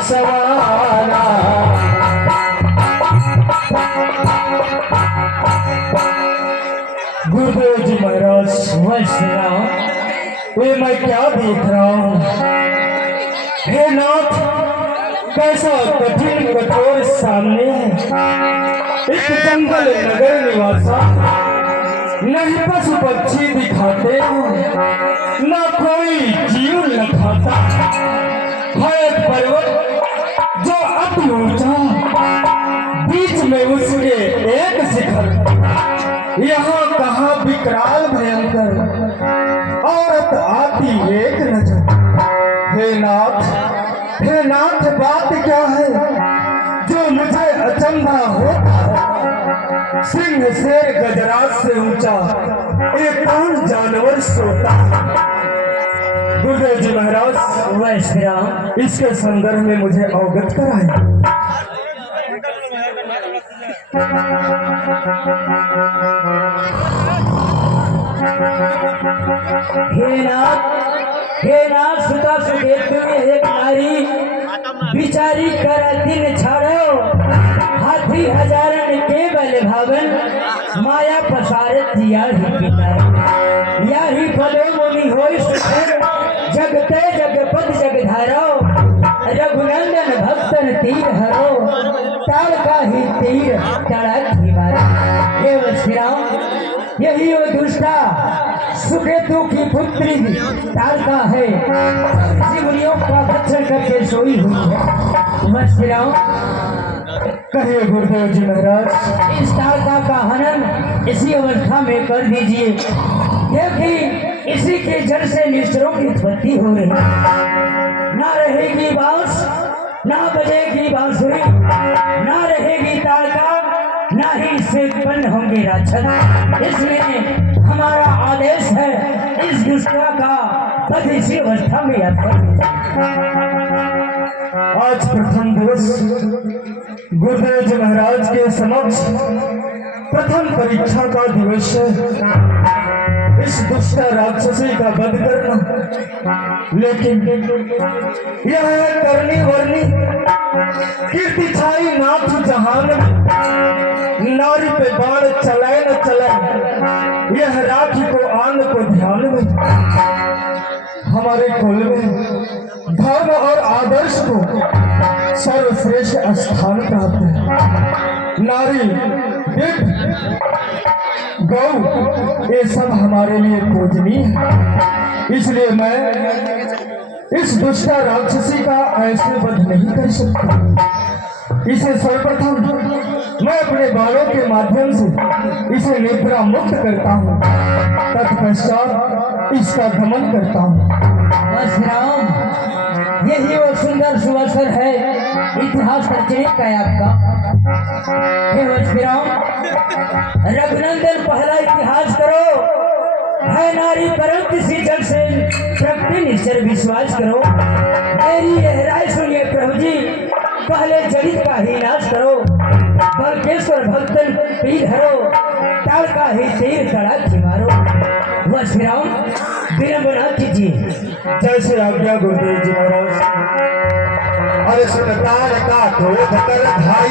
सवारा गुरुदेव जी महाराज वैष्णव ये मैं क्या देख रहा हूँ। हे नाथ, कैसा कठिन कठोर सामने है। एक जंगल नगर निवासा, नहीं पशु पक्षी दिखाते हो, न कोई जीव न खाता। है पर्वत जो अति ऊंचा, बीच में उसके एक शिखर, यहाँ कहाँ विकराल भयंकर औरत आती एक नजर। हे नाथ बात क्या है जो मुझे अचंभा होता है। सिंह शेर गजराज से ऊंचा एक कौन जानवर सोता है। गुरुदेव जी महाराज वैष्णव इसके संदर्भ में मुझे अवगत कराए। हे नाथ सुता सुकेतु एक नारी बिचारी कर दिन छाड़ो, हाथी हजारन के बल भावन माया पसारत दिया ही पिता। या ही फलो मुनि होई सुखर जगते जगपत जगधारो, रघुनंदन भक्तन तीर हरो, ताल का ही तीर तड़क ही मारो। हे वशिराम यही वो दुष्टा सुकेतु की पुत्री तारका है, जीवनियों का भक्षण करके सोई हुई है। वशिराम कहिए गुरुदेव जी महाराज। इस तारका का हनन इसी अवस्था में कर दीजिए, क्योंकि इसी के जड़ से निष्ठुरों की उत्पत्ति हो रही। ना रहेगी बांस, ना बजेगी बांसुरी, ना रहेगी तारका, ना ही इससे उत्पन्न होंगे राक्षस। इसलिए हमारा आदेश है इस दुष्टा का पद इसी अवस्था में आज प्रथम दिवस गुरुदेव जी महाराज के समक्ष प्रथम परीक्षा का दिवस है। इस दुष्ट राक्षसी का वध करना, लेकिन यह है करनी वरनी कीर्ति छाई नाथ जहान। नारी पे बाण चलाए न चलाए, यह राखी को आन को ध्यान में। हमारे कुल में धर्म और आदर्श को सर्वश्रेष्ठ स्थान प्राप्त है। नारी गौ ये सब हमारे लिए पूजनीय है। इसलिए मैं इस दुष्ट राक्षसी का ऐसे वध नहीं कर सकता। इसे सर्वप्रथम मैं अपने बालों के माध्यम से इसे निद्रा मुक्त करता हूँ, तत्पश्चात इसका दमन करता हूँ। यही वो सुंदर सुअवसर है इतिहास प्रचलित का आपका। हे वज्रराम, रघुनंदन पहला इतिहास करो। है नारी परम किसी जग से प्रकृति निश्चर विश्वास करो। मेरी यह राय सुनिए प्रभु जी, पहले जड़ित का ही नाश करो। बलकेश्वर भक्तन पीर हरो, ताल का ही तीर तड़ाक मारो। वज्रराम विलंब न कीजिए। जैसे आज्ञा गुरुदेव जी महाराज। अरे सुन ताल का क्रोध कर भाई,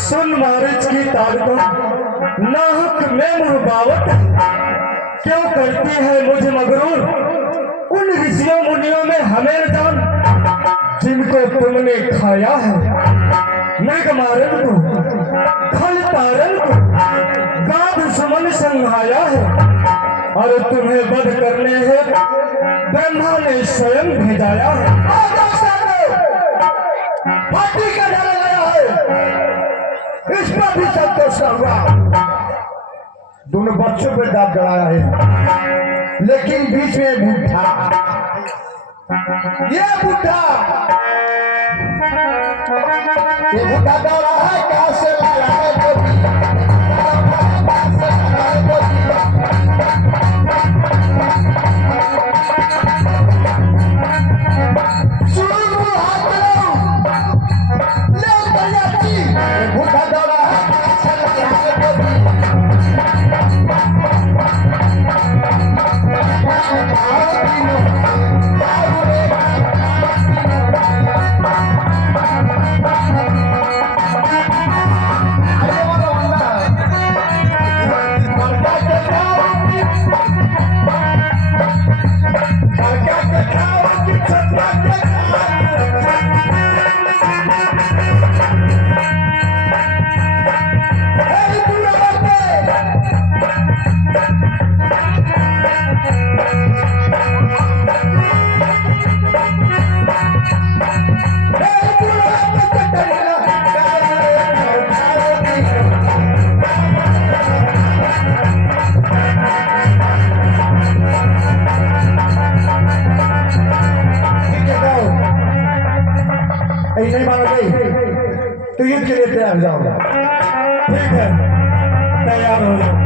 सुन मारिच की तारीफ नाहक में मुहबावत क्यों करती है मुझे मगरूर। उन ऋषियों मुनियों में हमें जान जिनको तुमने खाया है। मृग मारन को, खल तारन को गाध सुमन संघाया है, और तुम्हें वध करने है ब्रह्मा ने स्वयं भेजाया है। फाटी का डर गया है, इस पर भी संतोष हुआ। दोनों बच्चों पर दांत गड़ाया है, लेकिन बीच में बूढ़ा, ये बूढ़ा दौड़ा है, कहां से लाया है बूढ़ा दौड़ा है, कहां से लाया है नहीं मानोगे तो युद्ध के लिए तैयार जाओ। ठीक है, तैयार हो जाओ।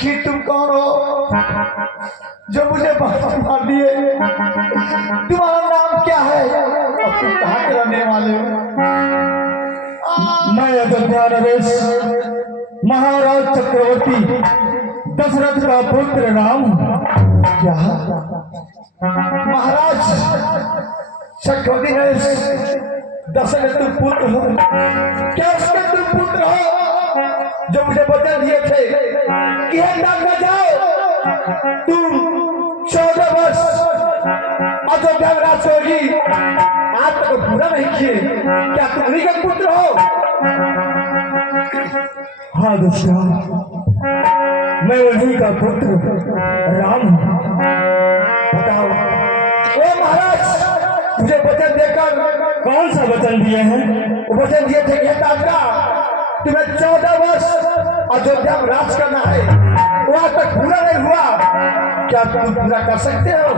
कि तुम कौन हो जो मुझे मार दिए? तुम्हारा नाम क्या है और तुम कहाँ के रहने वाले हो? मैं अयोध्या नरेश महाराज चक्रवर्ती दशरथ का पुत्र राम हूं। क्या महाराज चक्रवर्ती नरेश दशरथ तुम पुत्र हो? क्या उसके तुम पुत्र हो जो मुझे वचन दिए थे कि तक न जाओ तुम 14 वर्ष अयोध्या में राज होगी, आज तक पूरा नहीं किए? क्या तुम उन्हीं के पुत्र हो? हाँ दुष्टा, मैं वहीं का पुत्र राम हूं। बताओ ए महाराज, मुझे वचन देकर कौन सा वचन दिए हैं? वो वचन दिए थे कि दादा तुम्हें 14 वर्ष अयोध्या में राज करना है, वो आज तक पूरा नहीं हुआ, क्या तुम पूरा कर सकते हो?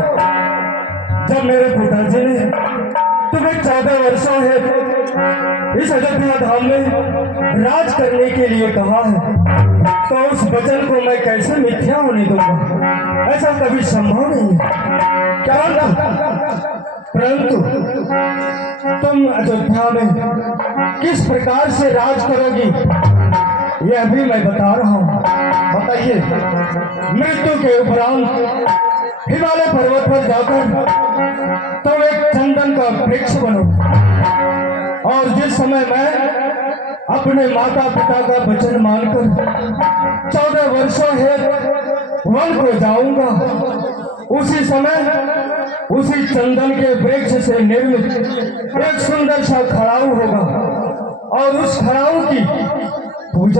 जब मेरे पिताजी ने तुम्हें 14 वर्षों है इस अयोध्या धाम में राज करने के लिए कहा है, तो उस वचन को मैं कैसे मिथ्या होने दूंगा? ऐसा कभी संभव नहीं है। क्या परंतु तुम अयोध्या में किस प्रकार से राज करोगी यह भी मैं बता रहा हूँ। बताइए। मृत्यु के उपरांत हिमालय पर्वत पर जाकर तुम एक चंदन का वृक्ष बनो, और जिस समय मैं अपने माता पिता का वचन मानकर 14 वर्षों हेतु वन को जाऊंगा, उसी समय उसी चंदन के वृक्ष से निर्मित एक सुंदर सा खड़ाऊ होगा, और उस खड़ाऊ की पूजा